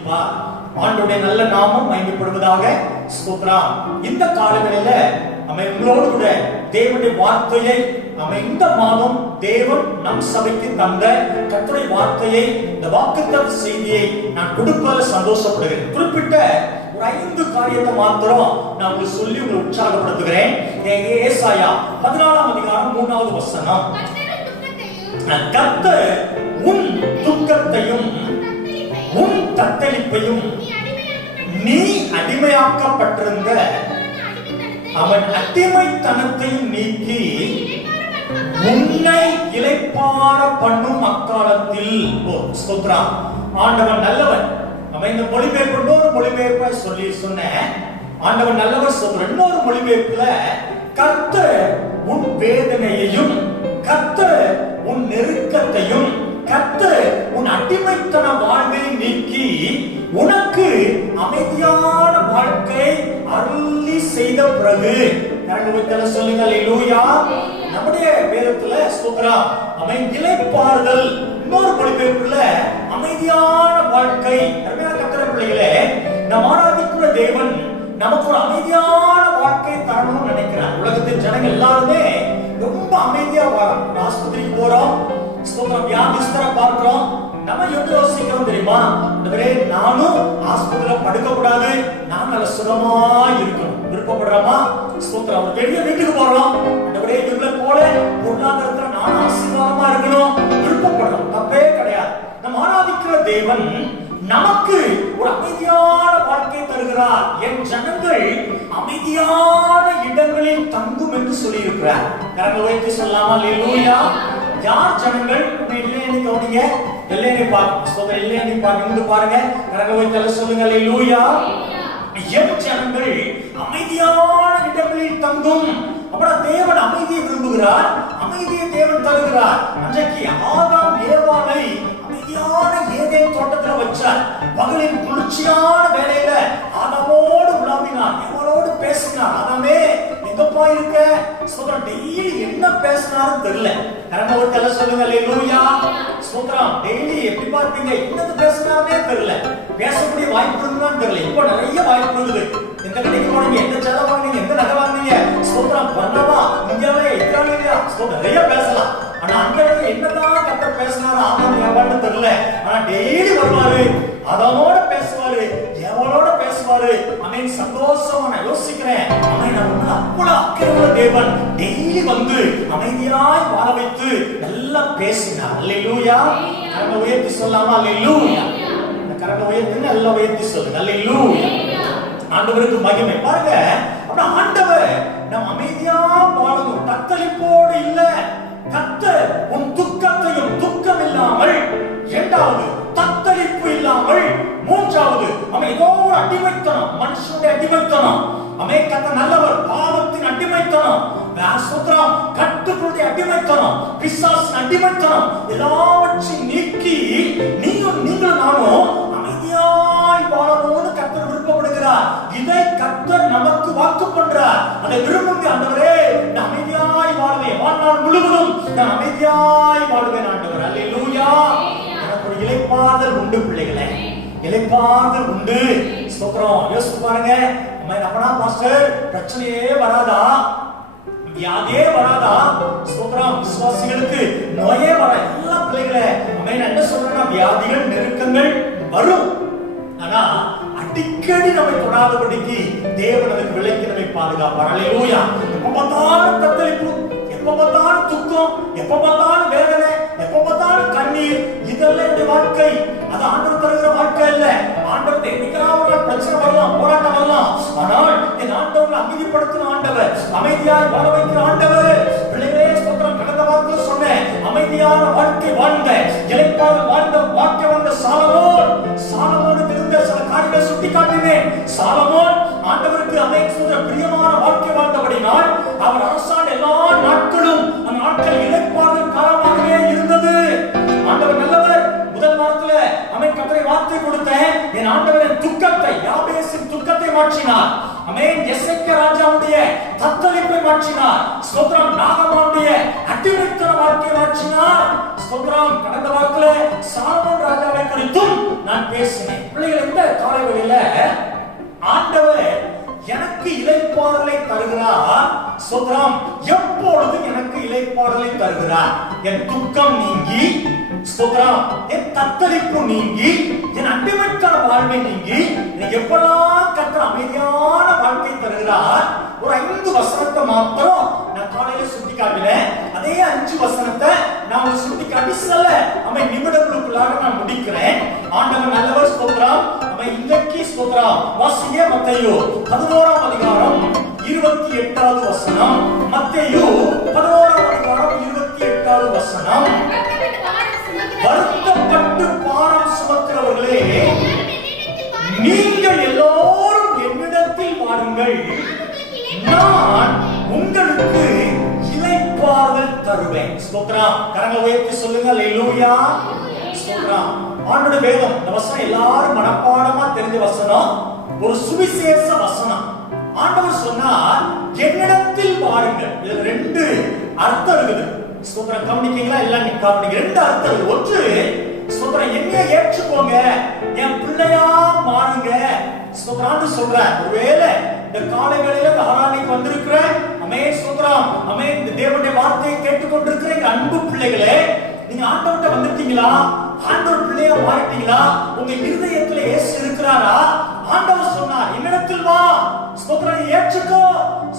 ஆசீர்வதிப்பார். ஆண்டவருடைய நல்ல நாமம் மகிமைப்படுவதாக. ஸ்தோத்திரம். இந்த காலங்களில உங்களோடு கூட தேவனுடைய வார்த்தையை இந்த மாதம் தேவன் நம் சபைக்கு தந்த கர்த்தருடைய வார்த்தையை, இந்த வாக்குத்தத்த செய்தியை நான் கொடுப்பதில் சந்தோஷப்படுகிறேன். குறிப்பிட்ட ஒரு 5 காரியத்தை மாத்திரம் நான் உங்களுக்கு சொல்லி உங்களை உற்சாகப்படுத்துகிறேன். ஏசாயா 14ஆம் அதிகாரம் 3வது வசனம். கர்த்தர் உன் துக்கத்தையும் உன் தத்தளிப்பையும் நீ அடிமையாக்கப்பட்டிருந்த அவன் அடிமைத்தனத்தையும் நீக்கி உன்னை இளைப்பாற பண்ணும் அக்காலத்தில். ஸ்தோத்திரம். ஆண்டவன் நல்லவன். இந்த மொழிபெயர்ப்பு இன்னொரு மொழிபெயர்ப்பை சொல்லி சொன்னேன். ஆண்டவன் நல்லவர் சொல்ற இன்னொரு மொழிபெயர்ப்புல கர்த்தர் உன் வேதனையையும் கர்த்தர் உன் நெருக்கத்தையும் கர்த்தர் உன் அடிமைத்தன வாழ்வை நீக்கி உனக்கு அமைதியான வாழ்க்கை அருளி செய்த பிறகு. சொல்லுங்க அல்லேலூயா. நம்முடைய வேதத்துல ஸ்தோத்திரம் இளைப்பாறுதல். இன்னொரு மொழிபெயர்ப்புல அமைதியான வாழ்க்கை. கர்த்தருடைய பிள்ளைகளே, நம் ஆராதிக்கிற தேவன் நமக்கு ஒரு அமைதியான வாழ்க்கை தரணும்னு நினைக்கிறார். உலகத்தின் ஜனங்கள் எல்லாருமே ரொம்ப அமைதியா வாழணும். ஆஸ்பத்திரிக்கு போறோம், வியாதிஸ்தரை பார்க்கிறோம், நம்ம எப்படி யோசிக்கிறோம் தெரியுமா? நானும் ஆஸ்பத்திரியில படுக்க கூடாது, நான் நல்ல சுகமா இருக்கணும் விருப்பப்படுறோமா? ஸ்தோத்திரம். பெரிய வீட்டுக்கு போறோம், இவங்களை போல பொருளாதாரத்துல நான் ஆசீர்வாதமா இருக்கணும் விருப்பப்படுறோம். தப்பே கிடையாது. நம்ம ஆராதிக்கிற தேவன் நமக்கு ஒரு அமைதியான வாழ்க்கை தருகிறார். என் ஜனங்கள் அமைதியான இடங்களில் தங்கும் என்று சொல்லி இருக்கிறார். கரங்களை உயர்த்தி சொல்லலாமா? அல்லேலூயா. யார் ஜனங்கள்? இல்லையனை கவனிங்க, இல்லையனை பாருங்க, இல்லையனை பாருங்க, பாருங்க. கரங்களை உயர்த்தி சொல்லுங்க அல்லேலூயா. என் ஜனங்கள் அமைதியான இடங்களில் தங்கும். அப்புறம் தேவன் அமைதியை விரும்புகிறார், அமைதியை தேவன் தருகிறார். அன்றைக்கு ஆதாம் ஏவாளை அமைதியான ஏதேன் தோட்டத்துல வச்சார். பகலின் குளிர்ச்சியான வேளையில ஆதாமோடு உலாவினார், எவரோடு பேசினார். ஆதாமே எங்கப்பா இருக்க? ஸ்தோத்திரம். டெய்லி என்ன பேசினாரும் தெரியல. கரண்ட ஒரு தலை சொல்லுங்க அல்லேலூயா. ஸ்தோத்திரம். டெய்லி எப்படி பார்ப்பீங்க? என்னது பேசினாருமே தெரியல. பேசக்கூடிய வாய்ப்பு இருந்தான்னு தெரியல. இப்போ நிறைய வாய்ப்பு இருக்குது. எந்த கடைக்கு போனீங்க, எந்த சேலை வாங்கினீங்க, எந்த நகை வாங்கினீங்க, ஸ்தோத்திரம் பண்ணவா இந்தியாவிலே இஸ்ரேலியா, நிறைய பேசலாம். ஆனா அந்த இடத்துல என்னதான் கர்த்தர் பேசினாரு ஆதாம் ஏவாள்னு தெரியல. ஆனா டெய்லி வருவாரு, அதனோட பேசுவாரு, ஏவாளோட பேசுவாரு. அவன் சந்தோஷமா நான் யோசிக்கிறேன், அவன் நம்ம அவ்வளவு அக்கறையுள்ள தேவன் டெய்லி வந்து அமைதியாய் வாழ வைத்து நல்லா பேசினார். அல்லேலூயா. கரங்களை உயர்த்தி சொல்லாமா? அல்லேலூயா. இந்த கரங்களை உயர்த்தி நல்லா உயர்த்தி சொல்லுங்க அல்லேலூயா. ஆண்டவருக்கு மகிமை. பாருங்க, அப்படின்னா ஆண்டவர் நம்ம அமைதியா வாழணும், தத்தளிப்போடு இல்ல. கர்த்தர் உன் துக்கத்தையும், துக்கம் இல்லாமல், இரண்டாவது தத்தளிப்பு இல்லாமல், மூன்றாவது ஏதோ ஒரு அடிமைத்தனம், மனுஷனுடைய அடிமைத்தனம். கர்த்தர் நல்லவர், பாவத்தின் அடிமைத்தனம், சுத்திரம் கட்டுக்குடைய அடிமைத்தனம், பிசாசின் அடிமைத்தனம் எல்லாவற்றையும் நீக்கி நீங்களும் நானும் அமைதியாய் வாழணும்னு கர்த்தர் விருப்பப்படுகிறார். இதை கர்த்தர் நமக்கு வாக்கு பண்றார். அதை விரும்புங்க. ஆண்டவரே, நான் அமைதியாய் வாழ்வேன், வாழ்நாள் முழுவதும் நான் அமைதியாய் வாழ்வேன் ஆண்டவர். அல்லேலூயா. எனக்கு ஒரு இளைப்பாறுதல் உண்டு பிள்ளைகளே, இளைப்பாறுதல் உண்டு. ஸ்தோத்திரம். யோசிச்சு பாருங்க, அப்பனா பாஸ்டர் பிரச்சனையே வராதா, வியாதியே வராதா? ஸ்தோத்திரம். விசுவாசிகளுக்கு நோயே வர எல்லா பிள்ளைகளே என்ன சொல்றேன்னா, வியாதிகள் நெருக்கங்கள் வரும், ஆனா அடிக்கடி நம்மை தொடாதபடிக்கு தேவன் அதற்கு விலக்கி நம்மை பாதுகாப்பார். அல்லேலூயா. எப்ப பார்த்தாலும் தத்தளிப்பு, எப்ப பார்த்தாலும் துக்கம், எப்ப பார்த்தாலும் வேதனை, எப்ப பார்த்தாலும் கண்ணீர், இதெல்லாம் என்னுடைய வாழ்க்கை. அது ஆண்டவர் தருகிற வாழ்க்கை இல்ல. ஆண்டவர் என்னைக்காவது பிரச்சனை வரலாம், போராட்டம் வரலாம், ஆனால் என் ஆண்டவரை அமைதிப்படுத்தின ஆண்டவர், அமைதியாய் வாழ வைக்கிற ஆண்டவர். பிள்ளைகளே, ஸ்தோத்திரம். கடந்த வாரத்தில் சொன்னேன், அமைதியான வாழ்க்கை வாழ்ந்த, இளைப்பாறுதல் வாழ்ந்த வாழ்க்கை வாழ்ந்த சாலமோனுக்கு இருந்த சில காரியங்களை சுட்டி காட்டினேன். சாலமோன் ஆண்டவருக்கு பிரியமான வாழ்க்கை வாழ்ந்தபடினால் அவர் அரசாண்ட எல்லா நாட்களும் அந்த நாட்கள் இளைப்பாறுதல் காலமாகவே இருந்தது. ஆண்டவர் நல்லவர். முதல் வாரத்துல கர்த்தரை வார்த்தை கொடுத்தேன், என் ஆண்டவரின் துக்கத்தை, யாபேசின் துக்கத்தை மாற்றினார். எசேக்கியா ராஜாவுடைய தத்தளிப்பை மாற்றினார். ஸ்தோத்திரம். நாகமானுடைய அடிமைத்தன வாழ்க்கையை மாற்றினார். ஸ்தோத்திரம். கடந்த வாரத்துல சாலமோன் ராஜாவை குறித்தும் நான் பேசினேன். பிள்ளைகள், இந்த காலை வேளையில ஆண்டவர் எனக்கு இளைப்பாறுதலை தருகிறார். ஸ்தோத்திரம். எப்பொழுது எனக்கு இளைப்பாறுதலை தருகிறார்? என் துக்கம் நீங்கி, ஸ்தோத்திரம், என் தத்தளிப்பு நீங்கி, என் அடிமைத்த வாழ்வை நீங்கி, எனக்கு எப்பெல்லாம் கர்த்தர் அமைதியான வாழ்க்கை தருகிறார். ஒரு 5 வசனத்தை மாத்திரம் நான் காலையில சுட்டி காட்டினேன். அதே 5 வசனத்தை நான் சுட்டி காட்டி சில நிமிடங்களுக்குள்ளாக நான் முடிக்கிறேன். ஆண்டவர் நல்லவர். ஸ்தோத்திரம். இன்றைக்கு ஸ்தோத்திரம் வாசிங்க. மத்தேயு 11ஆம் அதிகாரம் 28வது வசனம். மத்தேயு 11ஆம் அதிகாரம் 28வது வசனம். வருத்தப்பட்டு பாரம் சுமக்கிறவர்களே, நீங்கள் எல்லோரும் என்னிடத்தில் வாருங்கள், நான் உங்களுக்கு இளைப்பாறுதல் தருவேன். ஸ்தோத்திரம். கரங்களை உயர்த்தி சொல்லுங்க. அல்லேலூயா. ஸ்தோத்திரம். ஆண்டவருடைய வேதம், இந்த வசனம் எல்லாரும் மனப்பாடமா தெரிஞ்ச வசனம், ஒரு சுவிசேஷ வசனம். ஆண்டவர் சொன்னார், என்னிடத்தில் வாருங்கள். இதுல 2 அர்த்தம் இருக்குது. ஸ்தோத்திரம். கவனிக்கீங்களா? எல்லாம் நீங்க கவனிங்க. 2 அர்த்தம் இருக்குது. ஒன்று, ஸ்தோத்திரம், என்னைய ஏற்றுக்கோங்க, என் பிள்ளையா மாறுங்க. ஸ்தோத்திரம் சொல்றார். ஒருவேளை இந்த காலை வேளையில இந்த ஆராதனைக்கு வந்திருக்கிற ஆமென், ஸ்தோத்திரம், ஆமென், இந்த தேவனுடைய வார்த்தையை கேட்டுக்கொண்டிருக்கிற எங்க அன்பு பிள்ளைகளே, நீங்க ஆண்டவர்ட்ட வந்துட்டீங்களா? ஆண்டவர் பிள்ளையா மாறிட்டீங்களா? உங்க இருதயத்துல இயேசு இருக்கிறாரா? ஆண்டவர் சொன்னார், என்னிடத்தில் வா, ஸ்தோத்திரம், ஏற்றுக்கோ.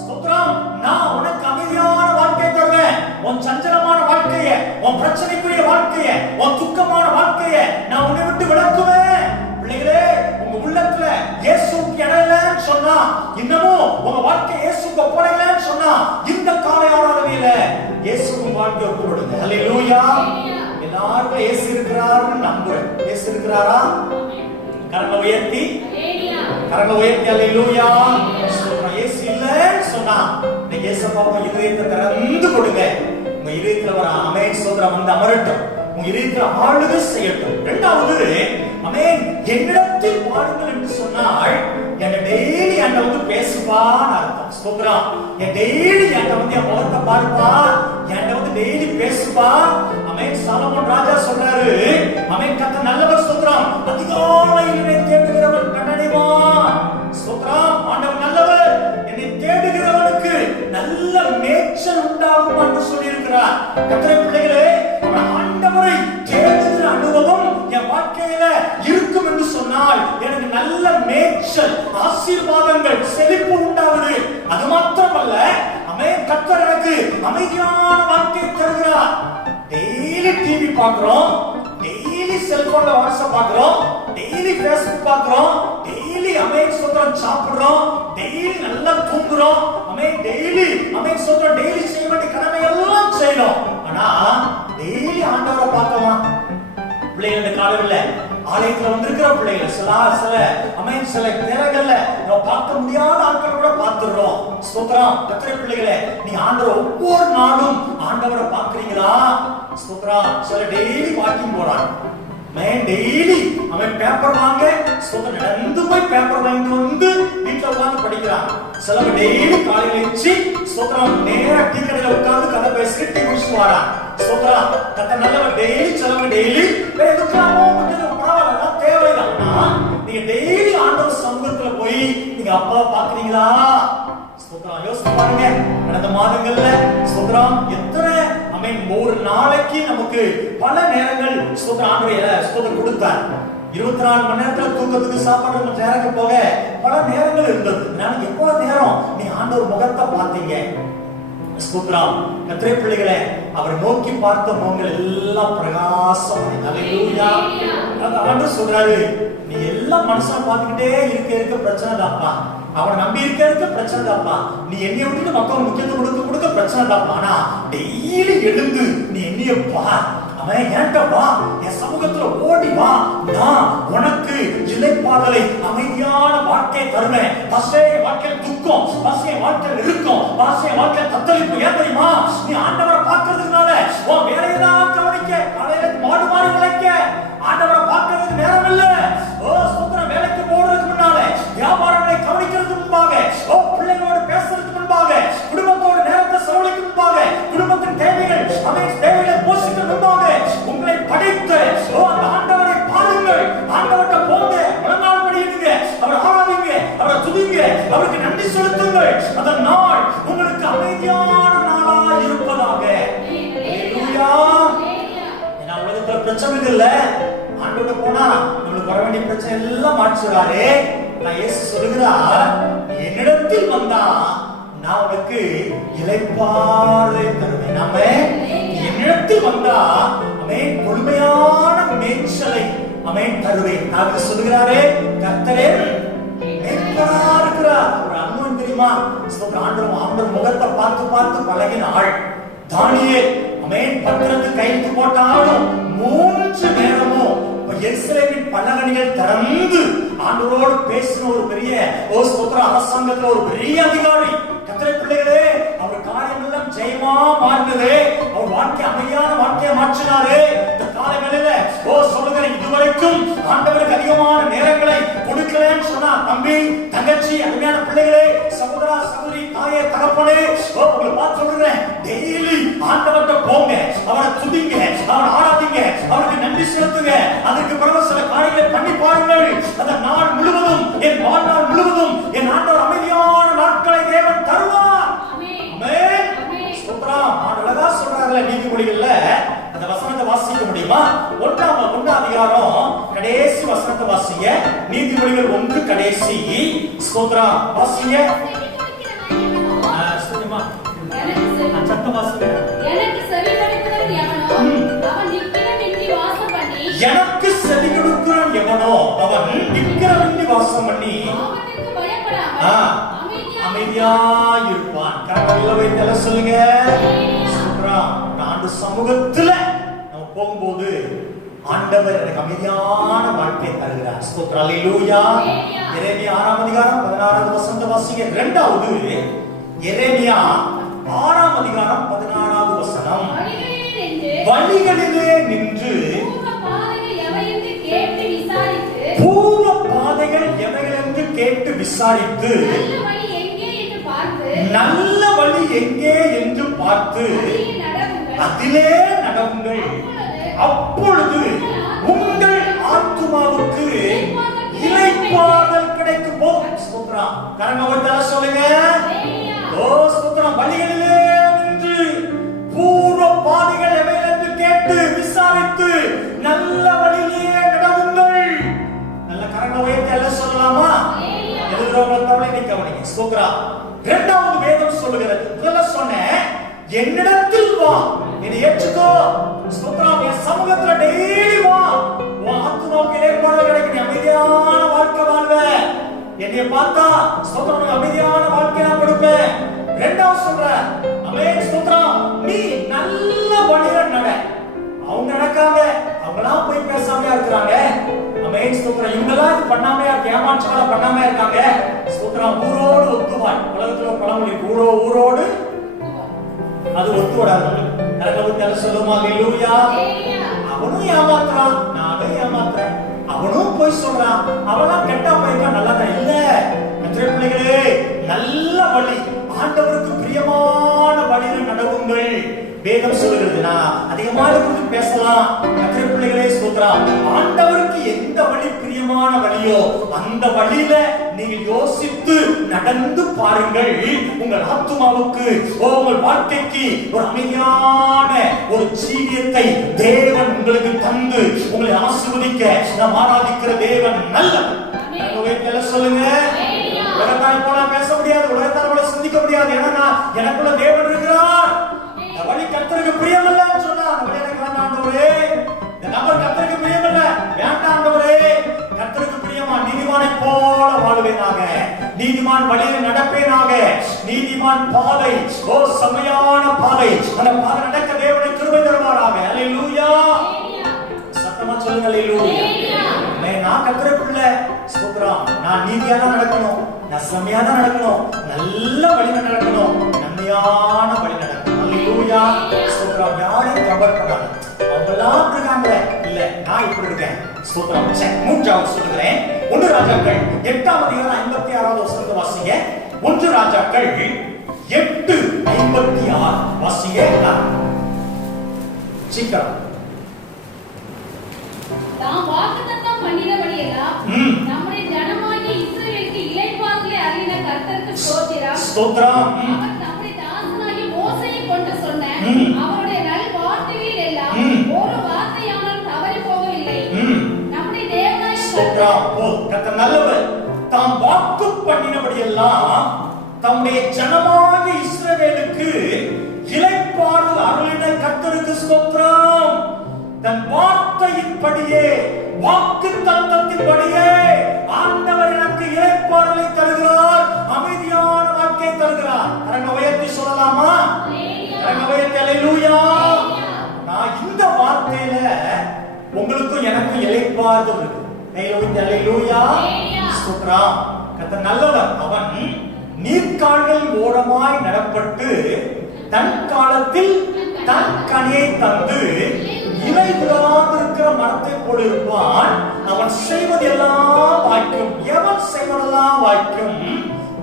ஸ்தோத்திரம். நான் உனக்கு அமைதியான வாழ்க்கை தருவேன். உன் சஞ்சலமான வாழ்க்கையை, உன் பிரச்சனைக்குரிய வாழ்க்கையை, உன் துக்கமான வாழ்க்கையை நான் உன்னை விட்டு விலக்குவேன். பிள்ளைகளே, உங்க உள்ளத்துல இயேசுவுக்கு இடம் இல்லைன்னு சொன்னா, இன்னமும் உங்க வாழ்க்கை இயேசுக்கு ஒப்படைக்கலன்னு சொன்னா, இந்த காலை ஆராதனையில இயேசுவின் வாழ்க்கையை ஒப்புவிடுங்க. அல்லேலூயா. எல்லாருக்கும் இயேசு இருக்கிறாருன்னு நம்புறேன். இயேசு இருக்கிறாரா? கரங்களை உயர்த்தி, கரங்களை உயர்த்தி அல்லேலூயா. இயேசு இல்லைன்னு சொன்னா, இந்த இயேசுவை இதயத்தை திறந்து கொடுங்க. உங்க இதயத்துல வர ஆமென் ஸ்தோத்திரம் வந்து அமரட்டும். உங்க இதயத்துல ஆளுகை செய்யட்டும். இரண்டாவது, ஆமென், என்னிடத்தில் வாருங்கள் என்று சொன்னால், என்ன டெய்லி என்கிட்ட வந்து பேசுவான்னு அர்த்தம். ஸ்தோத்திரம். என் டெய்லி என்கிட்ட வந்து என் முகத்தை பாருப்பா, என்கிட்ட வந்து டெய்லி பேசுப்பா. ஆமென். சாலமோன் ராஜா சொல்றாரு, ஆமென், கர்த்தர் நல்லவர். ஸ்தோத்திரம். அதிகாலையில் என்னை தேடுகிறவன் கண்டடைவான். ஸ்தோத்திரம். ஆண்டவர் நல்லவர். என்னை தேடுகிறவனுக்கு நல்ல மேய்ச்சல் உண்டாகும் என்று சொல்லி இருக்கிறார். கர்த்தருடைய பிள்ளைகளே, ஆண்டவரை தேடுகிற அனுபவம் என் வாழ்க்கையில இருக்கும் என்று சொன்னால், எனக்கு நல்ல மேய்ச்சல், ஆசீர்வாதங்கள், செழிப்பு உண்டாகுது. அது மாத்திரமல்ல, ஆமென், கர்த்தர் எனக்கு அமைதியான வாழ்க்கை தருகிறார். டெய்லி டிவி பார்க்கிறோம், டெய்லி செல்போன்ல வாட்ஸ்அப் பார்க்கிறோம், டெய்லி ஃபேஸ்புக் பார்க்கிறோம், டெய்லி ஆமென் ஸ்தோத்திரம் சாப்பிடுறோம், டெய்லி நல்லா தூங்குறோம், ஆமென், டெய்லி ஆமென் ஸ்தோத்திரம், டெய்லி செய்ய வேண்டிய கடமை எல்லாம் செய்யறோம். ஆனா டெய்லி ஆண்டவரை பார்க்கவா? பிள்ளைகள் இந்த காலையில ஆலயத்துல வந்திருக்கிற பிள்ளைகள் சில ஆமென் சில நேரங்கள்ல நம்ம பார்க்க முடியாத ஆட்கள் கூட பார்த்துடுறோம். ஸ்தோத்திரம். கர்த்தருடைய பிள்ளைகளே, நீ ஆண்டவரை ஒவ்வொரு நாளும் ஆண்டவரை பார்க்கறீங்களா? ஸ்தோத்திரம். சில டெய்லி வாக்கிங் போறாங்க, மேன் டெய்லி அவன் பேப்பர் வாங்க, ஸ்தோத்திரம், நடந்து போய் பேப்பர் வாங்கிட்டு வந்து வீட்டுல உட்கார்ந்து படிக்கிறான். சிலவங்க டெய்லி காலையில எழுச்சி, ஸ்தோத்திரம், நேரா டீ கடையில உட்கார்ந்து கதை பேசிட்டு டீ குடிச்சு வரான். ஸ்தோத்திரம். கர்த்தர் நல்லவர். டெய்லி சிலவங்க டெய்லி வேற எதுக்காமோ கொஞ்சம் பரவாயில்ல, தேவைதான். நீங்க டெய்லி ஆண்டவர் சமூகத்துல போய் நீங்க அப்பா பாக்குறீங்களா? ஸ்தோத்திரம். யோசிச்சு பாருங்க. கடந்த மாதங்கள்ல ஸ்தோத்திரம் எத்தனை ஆமென் ஒரு நாளைக்கு நமக்கு பல நேரங்கள் ஸ்தோத்திரம் ஆண்டவர் ஸ்தோத்திரம் கொடுத்தார். 24 மணி நேரத்துல தூக்கத்துக்கு சாப்பாடு நேரங்கள் போக பல நேரங்கள் இருந்தது. நான் எவ்வளவு நேரம் நீ ஆண்டவர் முகத்தை பார்த்தீங்க? ஸ்தோத்திரம். கர்த்தருடைய பிள்ளைகளே, அவர் நோக்கி பார்த்த முகங்கள் எல்லாம் பிரகாசம். அல்லேலூயா. ஆண்டவர் சொல்றாரு, நீ எல்லாம் மனுஷனை பார்த்துக்கிட்டே இருக்க பிரச்சனை தான்ப்பா, அவனை நம்பி இருக்க பிரச்சனை தான்ப்பா, நீ என்னைய விட்டுட்டு மக்கள் முக்கியத்துவம் கொடுக்க பிரச்சனை தான்ப்பா. ஆனா டெய்லி எழுந்து நீ என்னைய பார், அவன் என்கிட்ட வா, என் சமூகத்துல ஓடி வா, நான் உனக்கு இளைப்பாறுதலை, அமைதியான வாழ்க்கையை தருவேன். பசைய வாழ்க்கையில் துக்கம், பசைய வாழ்க்கையில் இருக்கும், பசைய வாழ்க்கையில் தத்தளிப்பு. ஏன் தெரியுமா? நீ ஆண்டவரை பார்க்கிறதுனால உன் வேலையெல்லாம் கவனிக்க, காலையில மாடு மாறி விளைக்க ஆண்டவரை பார்க்கிறதுக்கு நேரம் இல்ல. ஓ ஸ்தோத்திரம். வேலைக்கு போறதுக்கு முன்னால, வியாபாரங்களை கவனிக்கிறதுக்கு முன்பாக, ஓ பிள்ளைகளோடு பேசுறதுக்கு முன்பாக, குடும்பத்தோடு நேரத்தை செலவழிக்க முன்பாக, குடும்பத்தின் தேவைகள் தேவைகளை போஷிக்க முன்பாக உங்களை படைத்து ஓ அந்த ஆண்டவரை பாருங்கள். ஆண்டவர் நன்றி செலுத்துங்கள். அந்த நாள் உங்களுக்கு அமைதியான நாளாய் இருப்பதாக. ஹalleluya. ஏன்னா உலகத்துல பிரச்சனை இல்ல, ஆண்டவர்ட்ட போனா நமக்கு வர வேண்டிய பிரச்சனை எல்லாம் மாற்றுறாரே. நான் இயேசு சொல்லுகிறார், என்னிடத்தில் வந்தா நான் உனக்கு இளைப்பாறுதலை தருவேன். நாம என்னிடத்தில் வந்தா அவன் முழுமையான மேய்ச்சலை அவன் தருவேன். நான் சொல்லுகிறாரே, கர்த்தரே மேய்ப்பனா இருக்கிறார். ஒரு அனுபவம் தெரியுமா? ஆண்டவர் முகத்தை பார்த்து பார்த்து பழகினாள் தானியேல். அவன் பத்திரத்து கைத்து போட்டாலும் 3 நேரமும் எருசலேமின் பல்லகணிகள் திறந்து ஆண்டவரோடு பேசின ஒரு பெரிய அரசாங்கத்துல ஒரு பெரிய அதிகாரி. கர்த்தருடைய பிள்ளைகளே, அவர் காரியம் எல்லாம் ஜெயமா மாறினது. அவர் வாழ்க்கை அமைதியான வாழ்க்கையை மாற்றினாரு. இந்த காலங்களில சொல்லுகிற இதுவரைக்கும் ஆண்டவருக்கு அதிகமான நேரங்களை கொடுக்கலன்னு சொன்னா, தம்பி தங்கச்சி அருமையான பிள்ளைகளே, சகோதரா சகோதரி, தாயே தகப்பனே, உங்களை பார்த்து சொல்றேன், டெய்லி ஆண்டவர்கிட்ட போங்க, அவரை துதிங்க, அவரை ஆராதிங்க, அவருக்கு நன்றி செலுத்துங்க. அதற்கு பிறகு சில காரியங்களை பண்ணி பாருங்கள். அந்த நாள் முழுவதும், என் வாழ்நாள் முழுவதும் என் ஆண்டவர் அமைதியான நாட்களை தேவன் தருவார். ஆமென். ஸ்தோத்திரம். அழகா சொல்றாங்கல நீதிமொழிகள்ல, அந்த வசனத்தை வாசிக்க முடியுமா? 1ஆம் அதிகாரம் கடைசி வசனத்தை வாசிங்க. நீதிமொழிகள் 1 கடைசி. ஸ்தோத்திரம். வாசிங்க. சொல்லுமா? சத்தம் வாசிங்க. எனக்கு செவி கொடுக்கிறவன் எவனோ அவன் நிக்கிரமின்றி வாசம் பண்ணி, எனக்கு செவி கொடுக்கிறவன் எவனோ அவன் நிக்கிரமின்றி வாசம் பண்ணி அவனுக்கு பயப்படாமல் அமைதியா இருப்பான். கரங்களை வைத்து சொல்லுங்க. ஆண்டு சமூகத்துல நம்ம போகும்போது ஆண்டவர் எனக்கு அமைதியான வாழ்க்கையை தருகிறார். ஸ்தோத்திரம். ஹalleluya. எரேமியா 6ஆம் அதிகாரம் 16வது வசனத்தை வாசிங்க. 2வது எரேமியா 6ஆம் அதிகாரம் 16வது வசனம். வழிகளிலே நின்று பூர்வ பாதைகள் எவைகள் என்று கேட்டு விசாரித்து நல்ல வழி எங்கே என்று பார்த்து அதிலே நடவுங்கள். அப்பொழுது உங்கள் ஆத்துமாவுக்கு இளைப்பாறுதல் கிடைக்கும். ஸ்தோத்திரம். கரங்களை சொல்லுங்க. ஸ்தோத்திரம். வழிகளிலே நின்று பூர்வ பாதைகள் எவைகள் என்று கேட்டு விசாரித்து நல்ல வழியிலே நடவுங்கள். நல்ல கரங்களை உயர்த்தி எல்லாம் சொல்லலாமா? எழுதுறவங்க தமிழை நீ கவனிங்க. ஸ்தோத்திரம். 2வது வேதம் சொல்லுகிறது, முதல்ல சொன்னேன், என்னிடத்தில் வா, என்னை ஏற்றுக்கோ. ஸ்தோத்திரம். என் சமூகத்துல டெய்லி வா, உன் ஆத்துமாவுக்கு இளைப்பாறுதல் கிடைக்கும், நீ அமைதியான வாழ்க்கை வாழ்வ. என்னைய பார்த்தா ஸ்தோத்திரம், அமைதியான வாழ்க்கை நான் கொடுப்பேன். 2வது சொல்ற, ஆமென். ஸ்தோத்திரம். நீ நல்ல வழியில நட. அவங்க நடக்காம, அவங்களாம் போய் பேசாமையா இருக்கிறாங்க. ஆமென். ஸ்தோத்திரம். இவங்கெல்லாம் இது பண்ணாமையா, ஏமாற்றங்களா பண்ணாமையா இருக்காங்க. ஸ்தோத்திரம். ஊரோடு ஒத்துவாய். உலகத்துல பழமொழி, ஊரோடு அது ஒத்து வராது. கரங்களை சொல்லுமா? ஹalleluya. அவனும் ஏமாத்துறான், நானும் ஏமாத்துறேன். அவனும் போய் சொல்றான், அவெல்லாம் கெட்டா போயிருக்கா, நல்லதான் இல்ல. கர்த்தருடைய பிள்ளைகளே, நல்ல வழி, ஆண்டவருக்கு பிரியமான வழியில் நடவுங்கள். வேதம் சொல்லுகிறது. நான் அதிகமாக குறித்து பேசலாம். கர்த்தருடைய பிள்ளைகளே, ஸ்தோத்திரம். ஆண்டவருக்கு எந்த வழி பிரியமான வழியோ அந்த வழியில நீங்கள் யோசித்து நடந்து பாருங்கள். உங்கள் ஆத்துமாவுக்கு, உங்கள் வாழ்க்கைக்கு ஒரு அமைதியான ஒரு ஜீவியத்தை தேவன் உங்களுக்கு தந்து உங்களை ஆசீர்வதிக்க நாம் ஆராதிக்கிற தேவன் நல்லவர். சொல்லுங்க. உலகத்தால் போல பேச முடியாது, உலகத்தால் போல சிந்திக்க முடியாது. ஏன்னா எனக்குள்ள தேவன் இருக்கிறார். இந்த வழி கர்த்தருக்கு பிரியமில்லைன்னு சொன்னா, அந்த வழி எனக்கு வேண்டாம் ஆண்டவரே, இந்த நபர் கர்த்தருக்கு பிரியமில்ல, வேண்டாம் ஆண்டவரே. கர்த்தருக்கு பிரியமா நீதிமானை போல வாழ்வேனாக, நீதிமான் வழியில் நடப்பேனாக. நீதிமான் பாதை செம்மையான பாதை, அந்த பாதை நடக்க தேவனை கிருபை தருவாராக. ஹalleluya. சத்தமா சொல்லுங்க. ஹalleluya. நான் கர்த்தருடைய பிள்ளை. ஸ்தோத்திரம். நான் நீதியா தான் நடக்கணும், நான் செம்மையா தான் நடக்கணும், நல்ல வழியில நடக்கணும், நன்மையான வழி நடக்கணும். ஹalleluya. ஸ்தோத்திரம். யாரையும் கம்பேர் பண்ணாத. அவங்கெல்லாம் இருக்காங்க, இல்ல நான் இப்படி இருக்கேன். ஸ்தோத்திரம். 3வது சொல்லுகிறேன். 1 ராஜாக்கள் 8ஆம் அதிகாரம் 56வது வசனத்தை வாசிங்க. 1 ராஜாக்கள் 8:56 வாசிங்க. சீக்கிரம். தாம் வாக்குத்தத்தம் பண்ணினபடியெல்லாம் நம்முடைய ஜனமாகிய இஸ்ரவேலுக்கு இளைப்பாறுதலை அருளின கர்த்தருக்கு கர்த்தருக்கு ஸ்தோத்திரம். ஸ்தோத்திரம். அவர் தம்முடைய தாசனாகிய மோசேயை கொண்டு சொன்ன அவருடைய நல் வார்த்தைகளில் எல்லாம் ஒரு வார்த்தையானாலும் தவறி போகவில்லை. நம்முடைய தேவனாகிய ஸ்தோத்திரம். கர்த்தர் நல்லவர். தாம் வாக்கு பண்ணினபடியெல்லாம் தம்முடைய ஜனமாகிய இஸ்ரவேலுக்கு இளைப்பாறுதல் அருளின கர்த்தருக்கு ஸ்தோத்திரம். தன் வார்த்தையின்படியே வாக்கு தத்தத்தின்படியே ஆண்டவர் எனக்கு இளைப்பாறுதலை தருகிறார், அமைதியான வாழ்க்கையை தருகிறார். கரங்களை உயர்த்தி சொல்லலாமா? கரங்களை உயர்த்தி அல்லேலூயா. நான் இந்த வார்த்தையில உங்களுக்கும் எனக்கு இளைப்பாறுதல் இருக்கு. அல்லேலூயா. ஸ்தோத்திரம். கர்த்தர் நல்லவர். அவன் நீர்க்கால்களின் ஓரமாய் நடப்பட்டு தன் காலத்தில் தன் கனியை தந்து இலை விடாதிருக்கிற மரத்தை போல இருப்பான். அவன் செய்வதெல்லாம் வாய்க்கும். எவன் செய்வதெல்லாம் வாய்க்கும்.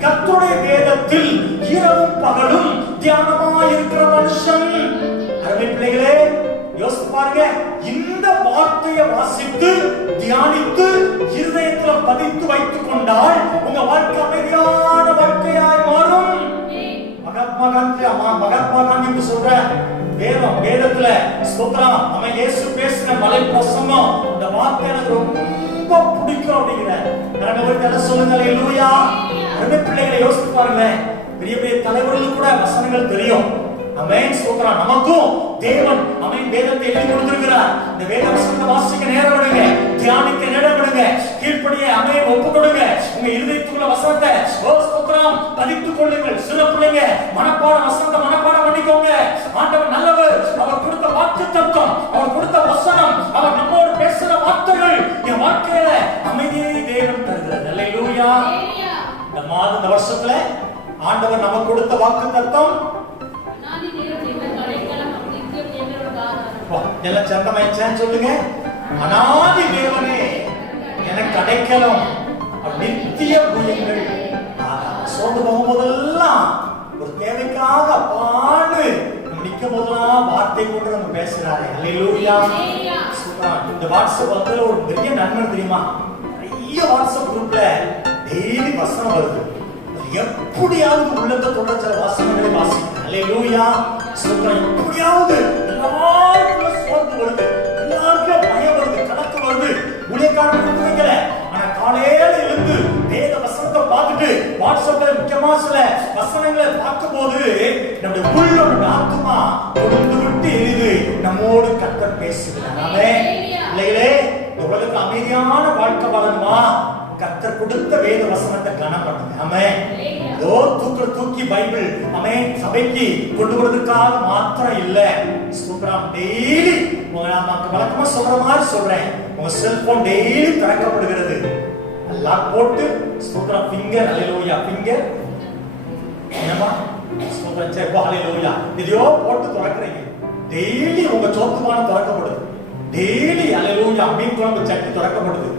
கர்த்தருடைய வேதத்தில் இரவும் பகலும் தியானமாய் இருக்கிற மனுஷன். அருமை பிள்ளைகளே, யோசித்து பாருங்க. இந்த வார்த்தையை வாசித்து தியானித்து இருதயத்துல பதித்து வைத்துக் கொண்டால் உங்க வாழ்க்கை அமைதியான வாழ்க்கையாய் மாறும். மகாத்மா காந்தி சொல்ற வேதத்துல ஸ்தோத்திரம். நம்ம இயேசு பேசின மலை பிரசங்கம், இந்த வார்த்தை எனக்கு ரொம்ப பிடிக்கும் அப்படிங்கிற என்ன சொல்லுங்க. அல்லேலூயா. அருமை பிள்ளைகளை யோசித்து பாருங்க. பெரிய பெரிய தலைவர்களுக்கு கூட வசனங்கள் தெரியும். ஆமென். ஸ்தோத்திரம். நமக்கும் தேவன் ஆமென் வேதத்தை எழுதி கொடுத்திருக்கிறார். இந்த வேத வசனத்தை வாசிக்க நேரம் விடுங்க, தியானிக்க நேரம் விடுங்க, கீழ்ப்படிய ஆமென் ஒப்பு கொடுங்க. உங்க இருதயத்துக்குள்ள வசனத்தை ஸ்தோத்திரம் பதித்துக் கொள்ளுங்கள். சில பிள்ளைங்க மனப்பாடம் வசனத்தை மனப்பாடம் பண்ணிக்கோங்க. ஆண்டவர் நல்லவர். அவர் கொடுத்த வாக்குத்தத்தம், அவர் கொடுத்த வசனம், அவர் நம்மோடு பேசுற வார்த்தைகள் என் வாழ்க்கையில அமைதியை தேவன் தருகிறது. அல்லேலூயா. இந்த வருஷத்துல ஆண்டவர் நமக்கு கொடுத்த வாக்குத்தத்தம் எல்லாம் சந்தமாயிடுச்சான்னு சொல்லுங்க. அநாதி தேவனே எனக்கு அடைக்கலம், நித்திய பூயங்கள். சோர்ந்து போகும்போதெல்லாம் ஒரு தேவைக்காக பாடு நிக்கும் போதெல்லாம் வார்த்தை கொண்டு நம்ம பேசுறாரு. அல்லேலூயா. இந்த வாட்ஸ்அப் வந்து ஒரு பெரிய நன்மை தெரியுமா? நிறைய வாட்ஸ்அப் குரூப்ல டெய்லி வசனம் வருது. எப்படியாவது உள்ளத்தை தொடர்ந்த வாசகங்களை வாசிக்கிறேன். அல்லேலூயா. எப்படியாவது எல்லாருக்கும் சோர்ந்து வருது, எல்லாருக்கும் பயம் வருது, கணக்கு வருது, ஊழியக்காரர்கள் வைக்கல. ஆனா காலையில எழுந்து வேத வசனத்தை பார்த்துட்டு வாட்ஸ்அப்ல முக்கியமா சில வசனங்களை பார்க்கும் போது நம்முடைய உள்ளம் ஆத்மா கொண்டு விட்டு எழுது நம்மோடு கர்த்தர் பேசுகிறார். இல்லைகளே, உலகத்துல அமைதியான வாழ்க்கை வாழணுமா? கர்த்தர் கொடுத்த வேத வசனத்தை கனம் பண்ணுங்க. ஆமென். ஏதோ தூக்கி பைபிள் ஆமென் சபைக்கு கொண்டு வரதுக்காக மாத்திரம் இல்ல. ஸ்தோத்திரம். டெய்லி நான் வழக்கமா சொல்ற மாதிரி சொல்றேன். உங்க செல்போன் டெய்லி திறக்கப்படுகிறது. எல்லாம் போட்டு ஸ்தோத்திரம். ஃபிங்கர் அல்லேலூயா. ஃபிங்கர் என்னமா ஸ்தோத்திரம். சே ஹalleluya. இதையோ போட்டு திறக்கறீங்க. டெய்லி உங்க சோத்துமான திறக்கப்படுது. டெய்லி அல்லேலூயா. மீன் குழம்பு சட்டி திறக்கப்படுது.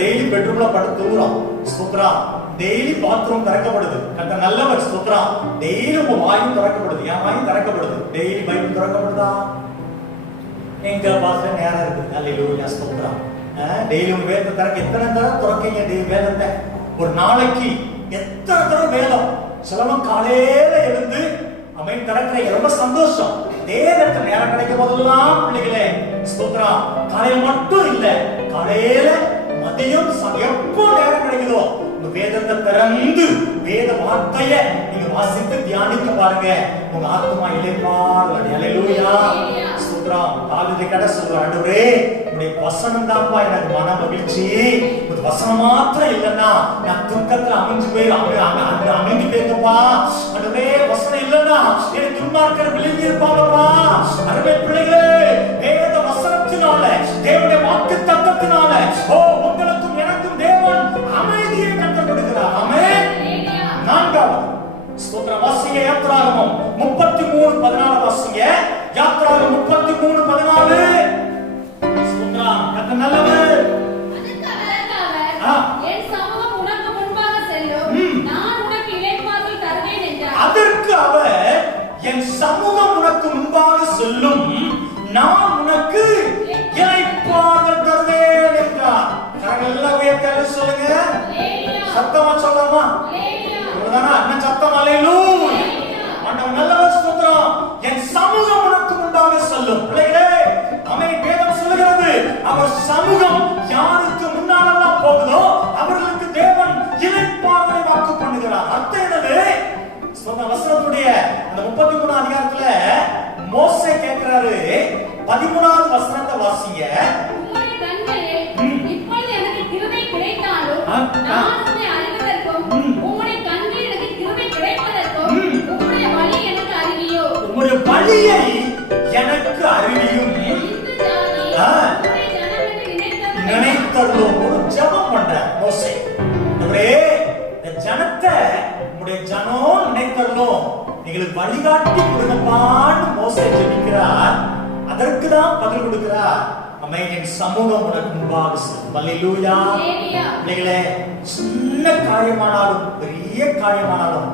டெய்லி பெட்ரூம்ல படுத்து தூங்குறோம். ஸ்தோத்திரம். டெய்லி பாத்ரூம் திறக்கப்படுது. கர்த்தர் நல்லவர். ஸ்தோத்திரம். டெய்லி உங்க வாயும் திறக்கப்படுது. என் வாயும் திறக்கப்படுது. Daily Bible திறக்கப்படுதா? எங்க பாஸ்ல நேரம் இருக்குது. அல்லேலூயா. ஸ்தோத்திரம். டெய்லி உங்க வேதத்தை திறக்க எத்தனை தடவை திறக்கீங்க? டெய்லி வேதத்தை ஒரு நாளைக்கு எத்தனை தடவை வேதம்? சிலவன் காலையில எழுந்து அமேன் திறக்கிறீங்க. ரொம்ப சந்தோஷம். வேதத்தை நேரம் கிடைக்கும் போதெல்லாம் பிள்ளைகளே ஸ்தோத்திரம். காலையில மட்டும் இல்ல, காலையில மதியம் எப்போ நேரம் கிடைக்குதோ உங்க வேதத்தை திறந்து வேத வார்த்தைய நீங்க வாசித்து தியானித்து பாருங்க. உங்க ஆத்மா இளைப்பாறுதல். அல்லேலூயா. ஸ்தோத்திரம். தாவீது கிட்ட சொல்றார், ஆண்டவரே உம்முடைய வசனம் தான்ப்பா எனக்கு மன மகிழ்ச்சி. ஒரு வசனம் மாத்திரம் இல்லன்னா நான் துக்கத்துல அமைஞ்சு போயிருப்பா. ஆண்டவரே வசனம் இல்லன்னா எனக்கு துன்மார்க்கர் விழுங்கி இருப்பாங்கப்பா. அருமை பிள்ளைகளே, வேத வசனத்தினால தேவனுடைய வாக்கு தத்தத்தினால உங்களுக்கும் எனக்கும் தேவன் அமைதியை கற்றுக் கொடுக்கிறார். ஆமென். நான்காவது ஸ்தோத்திரம். வாசிங்க யாத்ராகமம் 33:14 வாசிங்க. யாத்ராகமம் 33:14. ஸ்தோத்திரம். கர்த்தர் நல்லவர். என் சமூகம் உனக்கு முன்பாக செல்லும், நான் உனக்கு இளைப்பாறுதல் தருவேன் என்றார். அதற்கு அவர் என் சமூகம் உனக்கு முன்பாக செல்லும், நான் உனக்கு இளைப்பாறுதல் தருவேன் என்றார். கரங்களை எல்லாம் உயர்த்தி சொல்லுங்க. சத்தமா சொல்லாமா? அவ்வளவுதானா? என்ன சத்தம்? அல்லேலூயா. ஆண்டவர் நல்லவர். ஸ்தோத்திரம். என் சமூகம் உனக்கு முன்பாக செல்லும். பிள்ளைகளே, ஆமென். வேதம் சொல்லுகிறது, அவர் சமூகம் யாருக்கு முன்னாலெல்லாம் போகுதோ அவர்களுக்கு தேவன் இளைப்பாறுதலை வாக்கு பண்ணுகிறார். அர்த்தம் என்னது? சொன்ன வசனத்துடைய அந்த 33 அதிகாரத்துல மோசே கேட்கிறாரு, 13வது வசனத்தை வாசிங்க. உம்முடைய கண்களில் இப்பொழுது எனக்கு கிருபை கிடைத்தாலும் நான் உம்மை அறிவதற்கும் உம்முடைய கண்களில் எனக்கு கிருபை கிடைப்பதற்கும் உம்முடைய வழி எனக்கு அறிவியோ. உம்முடைய வழியை எனக்கு அறிவியும். இந்த ஜாதி உம்முடைய ஜனம் என்று நினைத்தருளும். ஒரு ஜெபம் பண்ற மோசே. ஆண்டவரே, இந்த ஜனத்தை உம்முடைய ஜனம் நினைத்தருளும், எங்களுக்கு வழிகாட்டி கொடுங்கப்பான்னு மோசே ஜெபிக்கிறார். அதற்கு தான் பதில் கொடுக்கிறார். ஆமென். என் சமூகம் உனக்கு முன்பாக செல்லும். அல்லேலூயா. பிள்ளைகளே, சின்ன காரியமானாலும் பெரிய காரியமானாலும்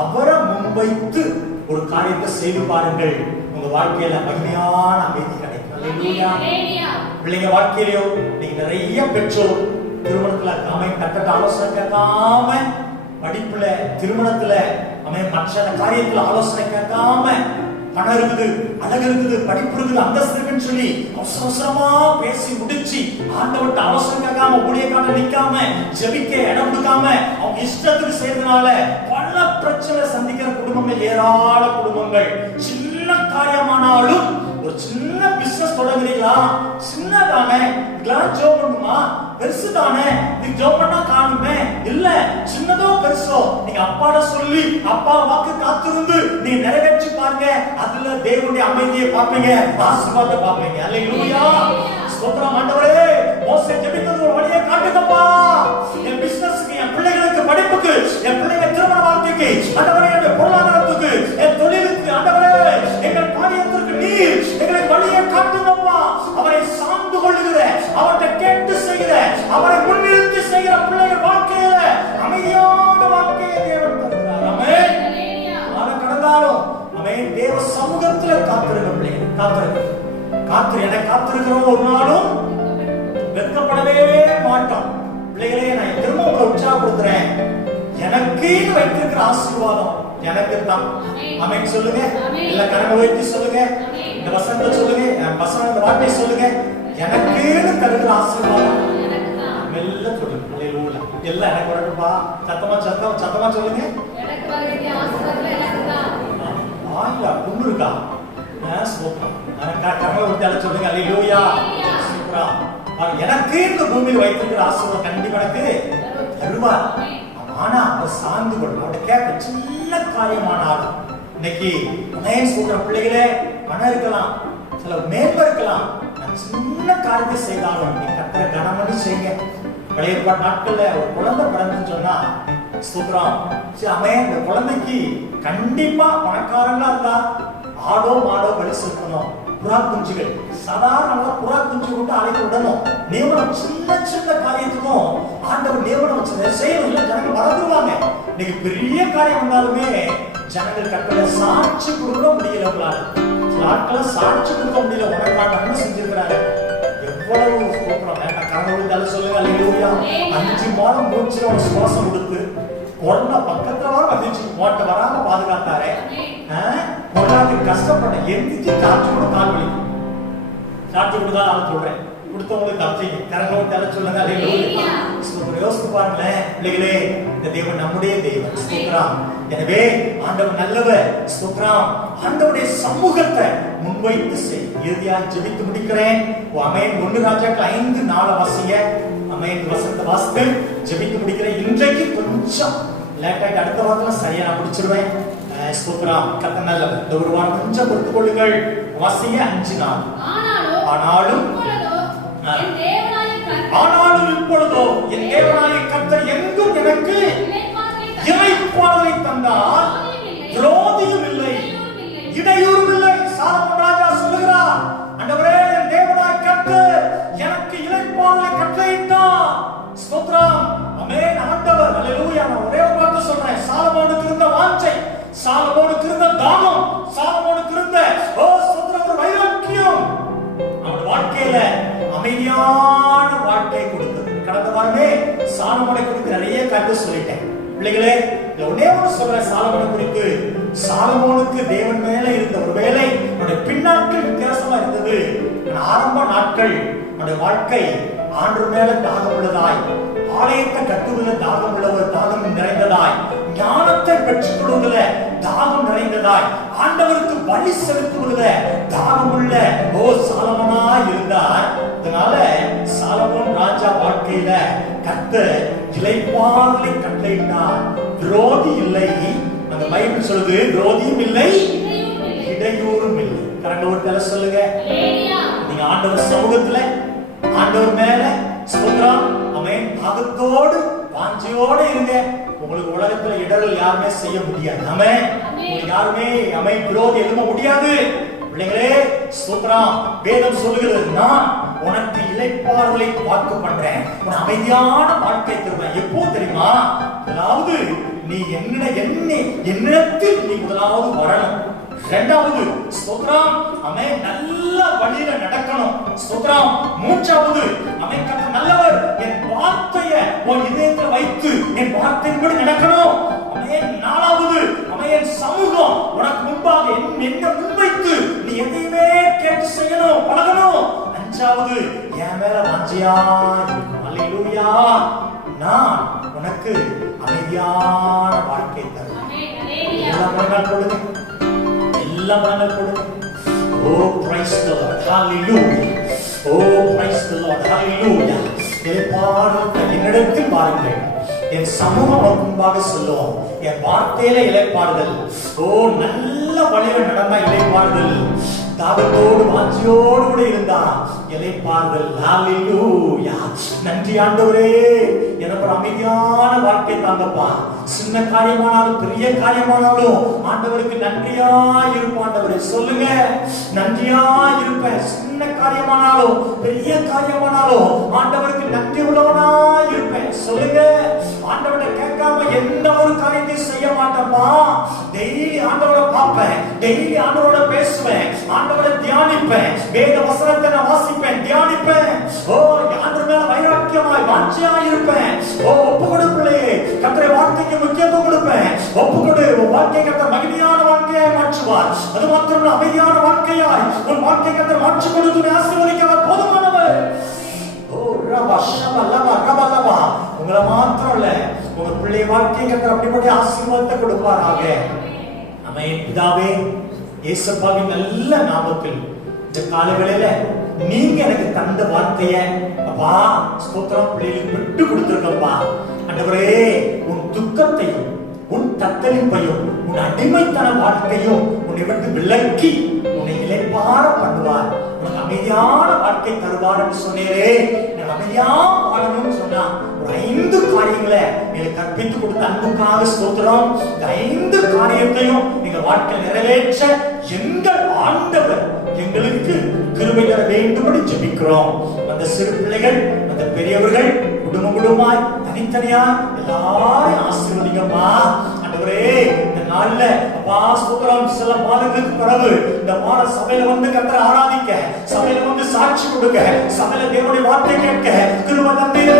அவரை முன்வைத்து ஒரு காரியத்தை செய்து பாருங்கள். உங்க வாழ்க்கையில மகிமையான அமைதி கிடைக்கும். அல்லேலூயா. பிள்ளைங்க வாழ்க்கையிலயோ நீங்க நிறைய பெற்றோர் திருமணத்துல கட்டட்ட ஆலோசனை கேட்காம, படிப்புல திருமணத்துல மற்ற காரியத்துல ஆலோசனை கேட்காம, பணம் இருக்குது, அழகு இருக்குது, படிப்பு இருக்குது, அந்தஸ்து இருக்குன்னு சொல்லி அவசரமா பேசி முடிச்சு ஆண்டவர்ட்ட ஆலோசனை கேட்காம, ஊழியக்காரன் நிக்காம, ஜெபிக்க இடம் கொடுக்காம அவங்க இஷ்டத்துக்கு செய்யறதுனால பல பிரச்சனை சந்திக்கிற குடும்பங்கள், ஏராள குடும்பங்கள். சின்ன காரியமானாலும் ஒரு சின்ன பிசினஸ் தொடங்குறீங்களா, சின்னதானே, இதெல்லாம் ஜோம் பண்ணுமா, பெருசு தானே, இது ஜோம் பண்ணா காணுமே, இல்ல சின்னதோ பெருசோ நீங்க அப்பாட சொல்லி அப்பா வாக்கு காத்திருந்து நீங்க நிறைவேற்றி பாருங்க. அதுல தேவனுடைய அமைதியை பார்ப்பீங்க, ஆசீர்வாதத்தை பார்ப்பீங்க. அல்லேலூயா. ஸ்தோத்திரம். ஆண்டவரே, மோசே ஜெபித்தது ஒரு வழியை காட்டுங்கப்பா. என் பிசினஸ்க்கு, என் பிள்ளைகளுக்கு, படிப்புக்கு, என் பிள்ளைங்க திருமண வாழ்க்கைக்கு, ஆண்டவரே என் பொருளாதாரத்துக்கு, என் தொழிலுக்கு, ஆண்டவரே எங்கள் காரியத்திற்கு நீர் எங்களுக்கு வழியை காட்டுங்கப்பா. அவரை சார்ந்து கொள்ளுகிற, அவர்கிட்ட கேட்டு செய்கிற, அவரை முன்னிறுத்தி செய்கிற பிள்ளைகள் வாழ்க்கையில அமைதியான வாழ்க்கையை தேவன் தருகிறார். ஆமென். காலம் கடந்தாலும் ஆமென், தேவ சமூகத்துல காத்திருக்க பிள்ளைகள், காத்திருக்க என்னை காத்திருக்கிறோம். ஒரு நாளும் வெட்கப்படவே மாட்டோம். பிள்ளைகளே, நான் திரும்ப உங்களை உற்சாகப்படுத்துறேன். எனக்கு வைத்திருக்கிற ஆசீர்வாதம் எனக்கு தான். ஆமென் சொல்லுங்க. இல்ல கரங்க வைத்து சொல்லுங்க. இந்த வசனத்தை சொல்லுங்க, வசனம் இந்த வார்த்தை சொல்லுங்க. எனக்குன்னு தருகிற ஆசீர்வாதம் மெல்ல சொல்லுங்க. அல்லேலூயா. எல்லாம் எனக்கு வரட்டும்பா. சத்தமா சொல்லுங்க. எனக்கு வர வேண்டிய ஆசீர்வாதம் எனக்கு தான். ஆயிலா புண்ணு இருக்கா? ஸ்தோத்திரம். கரங்க வைத்து சொல்லுங்க. அல்லேலூயா. சூப்பரா. எனக்கு இந்த பூமியில் வைத்திருக்கிற ஆசீர்வாதம் கண்டிப்பா எனக்கு தருவார். ஆனா அவர் சார்ந்து கொள்ளும். அவட கேட்க சின்ன காரியமானாலும் இன்னைக்கு அநேக சொல்ற பிள்ளைகளே, பணம் இருக்கலாம், சில மேன்மை இருக்கலாம், சின்ன காரியத்தை செய்தாலும் நீ கர்த்தரை கனம் பண்ணி செய்யுங்க. பழைய ஏற்பாட்டு நாட்கள்ல ஒரு குழந்தை பிறந்துன்னு சொன்னா ஸ்தோத்திரம், அவன் இந்த குழந்தைக்கு கண்டிப்பா பணக்காரங்களா இருந்தா ஆடோ மாடோ பலி செலுத்தணும். புறா குஞ்சுகள், சாதாரண புறா குஞ்சு கொண்டு அழைத்து விடணும். நியமனம் சின்ன சின்ன காரியத்துக்கும் ஆண்டவர் நியமனம் வச்சு செய்யணும். இல்ல ஜனங்கள் மறந்துடுவாங்க. இன்னைக்கு பெரிய காரியம் வந்தாலுமே ஜனங்கள் கட்டளை சாட்சி கொடுக்க முடியல. சில ஆட்களை சாட்சி கொடுக்க முடியல. உனக்காக செஞ்சிருக்கிறாரு. எவ்வளவு ஸ்தோத்திரம். கரங்களை சொல்லுங்க. அல்லேலூயா. 5 மாதம் மூச்சுல ஒரு சுவாசம் கொடுத்து கொரோனா பக்கத்துல வர வந்துச்சு, ஓட்ட வராம பாதுகாத்தாரே. கொரோனாக்கு கஷ்டப்பட்ட எந்திரிச்சு சாட்சி கூட கால் வலிக்கும். சாட்சி கொடுத்தா நான் சொல்றேன், கொடுத்தவங்களுக்கு தப்பிங்க. கரங்களை தலை சொல்லுங்க. அல்லேலூயா. யோசித்து பாருங்களேன் பிள்ளைகளே, இந்த தேவன் நம்முடைய தேவன். ஸ்தோத்திரம். எனவே ஆண்டவர் நல்லவர். ஸ்தோத்திரம். ஆண்டவருடைய சமூகத்தை முன்வைத்து செய். இறுதியாக ஜெபித்து முடிக்கிறேன். ஆமென். 1 ராஜாக்கள் 5:4 வாசிங்க. ஆமென். வசனத்தை வாசித்து ஜெபித்து முடிக்கிறேன். இன்றைக்கு கொஞ்சம் லேட் ஆயிட்டு அடுத்த வாரத்துல சரியா நான் முடிச்சிருவேன். ஸ்தோத்திரம். கர்த்தர் நல்லவர். இந்த ஒரு வாரம் கொஞ்சம் பொறுத்துக் கொள்ளுங்கள். வாசிங்க 5:4. ஆனாலும் இப்பொழுதோ என் தேவனாகிய கர்த்தர் எங்கும் எனக்கு இளைப்பாறுதலை தந்தார், விரோதியும் இல்லை, இடையூறும் இல்லை. சாலமோன் ராஜா சொல்லுகிறார், ஆண்டவரே என் தேவனாகிய கர்த்தர் எனக்கு இளைப்பாறுதலை கட்டளையிட்டார். ஸ்தோத்திரம். ஆமென். ஆண்டவர். அல்லேலூயா. நான் ஒரே ஒரு வார்த்தை சொல்றேன். சாலமோனுக்கு இருந்த வாஞ்சை, சாலமோனுக்கு இருந்த தாகம், சாலமோனுக்கு இருந்த ஸ்தோத்திரம் ஒரு வைராக்கியம் அவன் வாழ்க்கையில அமைதியான வாழ்க்கை கொடுத்தது. கடந்த வாரமே சாலமோனை குறித்து நிறைய கருத்து சொல்லிட்டேன். பிள்ளைகளே, ஒன்னே ஒன்று சொல்ற சாலமோனை குறித்து. சாலமோனுக்கு தேவன் மேல இருந்த ஒரு வேலை அவனுடைய பின்னாட்கள் வித்தியாசமா இருந்தது. ஆரம்ப நாட்கள் அவனுடைய வாழ்க்கை ஆண்டவர் மேல தாகம் உள்ளதாய், ஆலயத்தை கட்டுவதில தாகம் உள்ளவர், தாகம் நிறைந்ததாய், ஞானத்தை பெற்றுக் கொள்வதில தாகம் நிறைந்ததாய், ஆண்டவருக்கு பலி செலுத்துவதில தாகம் உள்ள சாலமோனாய் இருந்தார். அதனால சாலமோன் ராஜா வாழ்க்கையில கர்த்தர் இளைப்பாறுதலை கட்டளையிட்டார். விரோதி இல்லை, அந்த பைபிள் சொல்லுது, விரோதியும் இல்லை, இடையூறும் இல்லை. கரெக்டா சொல்லுங்க. நீங்க ஆண்டவர் சமூகத்துல, ஆண்டவர் மேல ஸ்தோத்திரம், ஆமென், தாகத்தோடு வாஞ்சையோடு இருங்க. உங்களுக்கு உலகத்துல இடர்கள் யாருமே செய்ய முடியாது. ஆமென். உங்களுக்கு யாருமே விரோதி எழுத முடியாது. பிள்ளைகளே ஸ்தோத்திரம், வேதம் சொல்லுகிறது, நான் உனக்கு இளைப்பாறுதலை வாக்கு பண்றேன், உன் அமைதியான வாழ்க்கை தருவேன். எப்போ தெரியுமா? அதாவது நீ என்னிடத்தில் நீ முதலாவது வரணும். இரண்டாவது ஸ்தோத்திரம், அவன் நல்ல வழியில நடக்கணும். ஸ்தோத்திரம். மூன்றாவது, அவன் கர்த்தர் நல்லவர், என் வார்த்தையை உன் இதயத்தில் வைத்து என் வார்த்தையின்படி நடக்கணும். அவன் நாலாவது, அவன் என் சமூகம் உனக்கு முன்பாக என்ன முன்வைத்து நீ எதையுமே கேட்டு செய்யணும், பழகணும். அஞ்சாவது, என் மேல வாஞ்சையா இருக்கணும். அல்லேலூயா. நான் உனக்கு அமைதியான வாழ்க்கை தருவேன். எல்லாம் மனங்கள் கொடுங்க, எல்லாம் மனங்கள் கொடுங்க. Oh praise the lord. Hallelujah. Oh praise the lord. Hallelujah. என்னிடத்தில் வாருங்கள், என் சமூகம் முன்பாக சொல்லுவோம். என் வார்த்தையில இளைப்பாறுதல். ஓ நல்ல வழியில நடந்தா இளைப்பாறுதல். தாகத்தோடு வாஞ்சியோடு கூட இருந்தா இளைப்பாறுதல். ஹalleluya. நன்றி ஆண்டவரே, எனக்கு ஒரு அமைதியான வாழ்க்கை தாங்கப்பா. சின்ன காரியமானாலும் பெரிய காரியமானாலும் ஆண்டவருக்கு நன்றியா இருப்போம். ஆண்டவரே சொல்லுங்க, நன்றியா இருப்பேன். சின்ன காரியமானாலும் பெரிய காரியமானாலும் ஆண்டவருக்கு நன்றி உள்ளவனா இருப்பேன். சொல்லுங்க. ஆண்டவரை கேட்காம எந்த ஒரு காரியத்தையும் செய்ய மாட்டேன்ப்பா. டெய்லி ஆண்டவரை பார்ப்பேன், டெய்லி ஆண்டவரோட பேசுவேன், ஆண்டவரை தியானிப்பேன், வேத வசனத்தை நான் வாசிப்பேன், தியானிப்பேன். ஓ ஆண்டவர் மேல வைராக்கியமாய் வாஞ்சையா இருப்பேன். ஓ ஒப்புக்கொடு பிள்ளையே, கர்த்தருடைய வார்த்தைக்கு முக்கியத்துவம் கொடுப்பேன். ஒப்புக்கொடு, உன் வாழ்க்கை கர்த்தர் மகிமையான வாழ்க்கையாய் மாற்றுவார். அது மாத்திரம் அமைதியான வாழ்க்கையாய் உன் வாழ்க்கை கர்த்தர் மாற்றி கொடுத்து ஆசீர்வதிக்க போதுமானவர். ஓ ரபா ஷபா லபா ரபா லபா. உங்களை மாத்திரம் இல்ல, உங்க பிள்ளை வாழ்க்கை கர்த்தர் அப்படிப்பட்ட ஆசீர்வாதத்தை கொடுப்பாராக. ஆமென். பிதாவே, இயேசுவின் நல்ல நாமத்தில் இந்த காலவேளையில நீங்க எனக்கு தந்த வார்த்தைய அப்பா ஸ்தோத்திரம் பிள்ளைகளுக்கு விட்டு கொடுத்திருக்கப்பா. ஆண்டவரே, உன் துக்கத்தையும் உன் தத்தளிப்பையும் உன் அடிமைத்தன வாழ்க்கையும் உன்னை விட்டு விலக்கி உன்னை இளைப்பாற பண்ணுவார். உனக்கு அமைதியான வாழ்க்கை தருவார் என்று சொன்னீரே. அமைதியா வாழணும்னு சொன்னா ஒரு 5 காரியங்களை நீங்க கற்பித்து கொடுத்த அன்புக்காக ஸ்தோத்திரம். இந்த 5 காரியத்தையும் நீங்க வாழ்க்கை நிறைவேற்ற எங்கள் ஆண்டவர் எங்களுக்கு கிருபை தர வேண்டும்படி ஜெபிக்கிறோம். அந்த சிறு பிள்ளைகள், அந்த பெரியவர்கள், குடும்பமாய் தனித்தனியா எல்லாரையும் ஆசீர்வதிங்கப்பா. ஆண்டவரே, இந்த நாள்ல அப்பா ஸ்தோத்திரம், சில மாதங்களுக்கு பிறகு இந்த வார சபையில வந்து கர்த்தரை ஆராதிக்க, சபையில வந்து சாட்சி கொடுக்க, சபையில தேவனுடைய வார்த்தை கேட்க கிருபை தந்தீரே,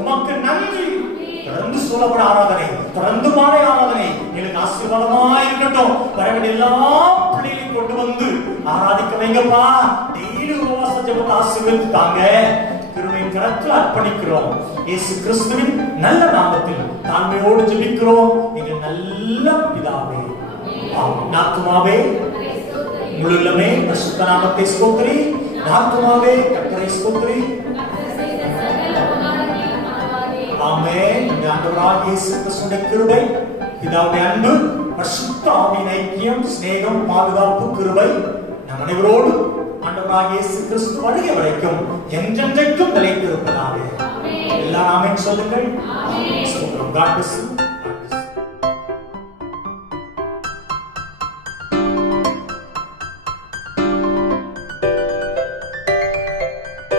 உமக்கு நன்றி. தொடர்ந்து சூழப்பட ஆராதனை, தொடர்ந்து மாலை ஆராதனை எனக்கு ஆசீர்வாதமா இருக்கட்டும். வரவேண்டிய எல்லா பிள்ளைகளையும் கொண்டு வந்து ஆராதிக்க வைங்கப்பா. டெய்லி உபவாச ஜெபத்தை ஆசீர்வதித்து தாங்க. கிருபையின் கரத்தில் அர்ப்பணிக்கிறோம். இயேசு கிறிஸ்துவின் நல்ல நாமத்தில் தாழ்மையோடு ஜெபிக்கிறோம் எங்கள் நல்ல பிதாவே. ஆத்துமாவே முழுமே பரிசுத்த நாமத்தை ஸ்தோத்திரி. ஆத்துமாவே கர்த்தரை ஸ்தோத்திரி. ஆமென். ஆண்டவராகிய இயேசு கிறிஸ்துவின் கிருபை, பிதாவுடைய அன்பு, பரிசுத்த ஆவியின் ஐக்கியம், சிநேகம், பாதுகாப்பு, கிருபை நம் அனைவரோடு ஆண்டவராகிய இயேசு கிறிஸ்து வருகை வரைக்கும் என்றென்றைக்கும் நிலைத்திருப்பதாக. எல்லாரும் ஆமென் சொல்லுங்கள். ஆமென். God bless you.